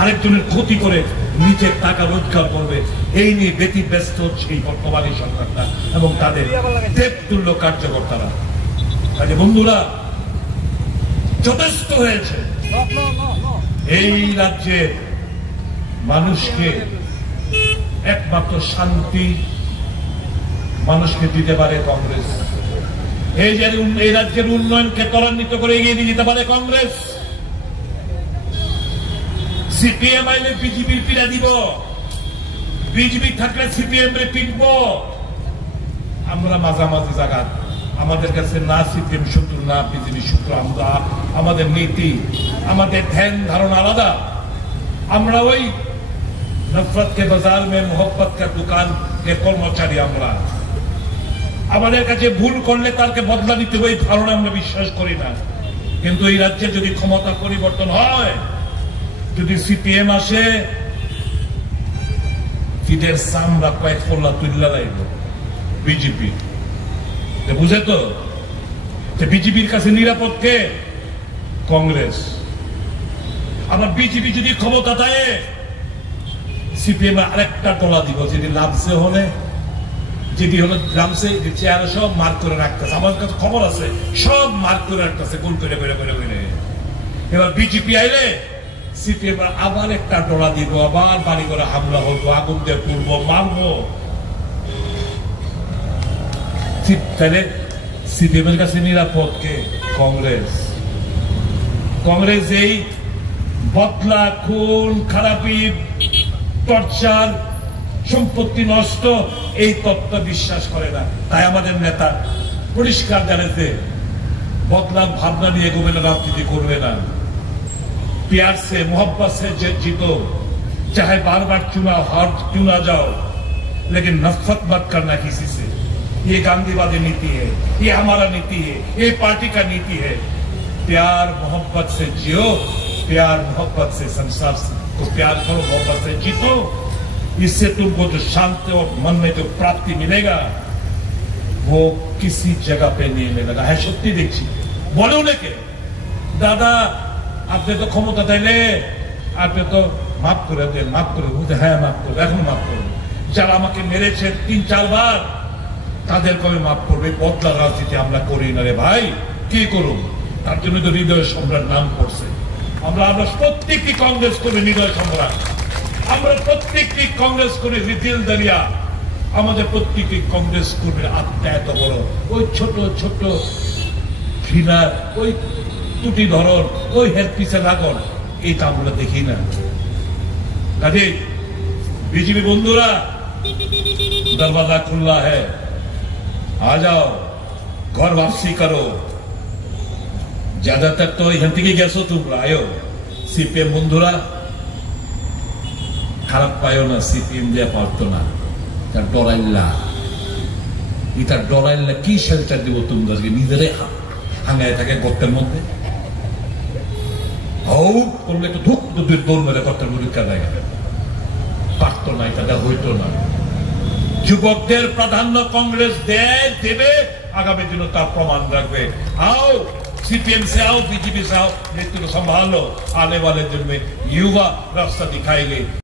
আরেকজনের ক্ষতি করে নিজের টাকা রোজগার করবে, এই নিয়ে ব্যতিব্যস্ত সেই বর্তমানে সরকারটা এবং তাদের দেবতুল্য কার্যকর্তারা। কাজে বন্ধুরা, যথেষ্ট হয়েছে। এই রাজ্যের মানুষকে একমাত্র শান্তি মানুষকে দিতে পারে কংগ্রেস। এই রাজ্যের উন্নয়নকে ত্বরান্বিত করে এগিয়ে নিয়ে যেতে পারে কংগ্রেস। সিপিএম আইলে বিজেপির পীড়া দিব, বিজেপি থাকলে সিপিএম রে পিটব। আমরা মাঝামাঝি জায়গা, আমাদের কাছে না সিপিএম শত্রু না বিজেপি শত্রু, আমরা আমাদের নীতি আমাদের ধ্যান ধারণা আলাদা। আমরা ওই নফরত কে বাজার মে মোহব্বত কা দোকান কে কর্মচারী। আমরা আমাদের কাছে ভুল করলে তাকে বদলা নিতে হবে এই ধারণা আমরা বিশ্বাস করি না। কিন্তু এই রাজ্যে যদি ক্ষমতা পরিবর্তন হয়, যদি সিপিএম আসে, ফিদের সামরা কয়েক ফল্লা তুল্লা লাগবে বিজেপি। বুঝে তো বিজেপির কাছে নিরাপদ কে? কংগ্রেস। আবার বিজেপি যদি ক্ষমতা দেয়, সিপিএম আরেকটা টলা দিব, যেটি লাভছে হলে যেটি হলো গ্রামসে চেয়ারে সব মার্ক করে রাখতেছে। আমার কাছে খবর আছে, সব মার্ক করে রাখতেছে গোল করে বেড়ে বেড়ে বেড়ে। এবার বিজেপি আইলে সিপিএম আবার একটা টলা দিব, আবার বাড়ি করে হামলা হতো, আগুন দিয়ে তুলবো, মারবো। তাহলে সিপিএম এর কাছে নিরাপদ কে? কংগ্রেস। কংগ্রেস এই বদলা, খুন, খারাপি, টর্চার, সম্পত্তি নষ্ট এই তত্ত্ব বিশ্বাস করে না। তাই আমাদের নেতা পরিষ্কার জানাতে বদলার ভাবনা নিয়ে গোবেন রাজনীতি করবে না। प्यार से मोहब्बत से जीतो, चाहे बार बार हार क्यों ना जाओ, लेकिन नफरत मत करना किसी से। ये गांधीवादी नीति है, ये हमारा नीति है, ये पार्टी का नीति है। प्यार मोहब्बत से जियो, प्यार मोहब्बत से संसार को प्यार करो, मोहब्बत से जीतो। इससे तुमको जो शांति और मन में जो प्राप्ति मिलेगा वो किसी जगह पे नहीं मिलेगा। है सत्य देखी बोलो लेके दादा আপনি তো ক্ষমতা চাইলে আপনি তো মাফ করে দেন, মাফ করে বুঝে, হ্যাঁ মাফ করবে, এখন মাফ করবে। যারা আমাকে মেরেছে ৩-৪ বার তাদের কবে মাফ করবে? বদলা রাজনীতি আমরা করি না রে ভাই, কি করুন? তার জন্য তো হৃদয় সম্রাট নাম পড়ছে। আমরা প্রত্যেকটি কংগ্রেস করে হৃদয় সম্রাট, আমরা প্রত্যেকটি কংগ্রেস করে রিতিল দাঁড়িয়া। আমাদের প্রত্যেকটি কংগ্রেস কর্মীর আত্মা এত বড়, ওই ছোট ছোট ঘৃণা, ওই টুটি ধরন, ওই হের পিছে লাগন, এটা আমরা দেখি না। কাজে বিজেপি বন্ধুরা, দরवाजा खुला है, आ जाओ, घर वापसी करो। ज्यादातर तो এখান থেকে গেছো তোমরা, আয়ো। সিপিএম বন্ধুরা খারাপ পাইও না, সিপিএম দিয়ে পারতো না, তার ডরাইল্লা। এটা ডরাইল্লা কি শেল্টার দিব তোমরা? নিজেরাই হাঙ্গায় থাকে গর্তের মধ্যে, করলে তো ধুক দৌড় মেরে গর্তের পরীক্ষা দেয়। পারতো না, এটা হইতো না। যুবকদের প্রাধান্য কংগ্রেস দেবে, আগামী দিনে তার প্রমাণ রাখবে। आओ सीपीएम से आओ, बीजेपी से आओ, नेतृत्व संभालो, आने वाले दिन में युवा रास्ता दिखाएंगे।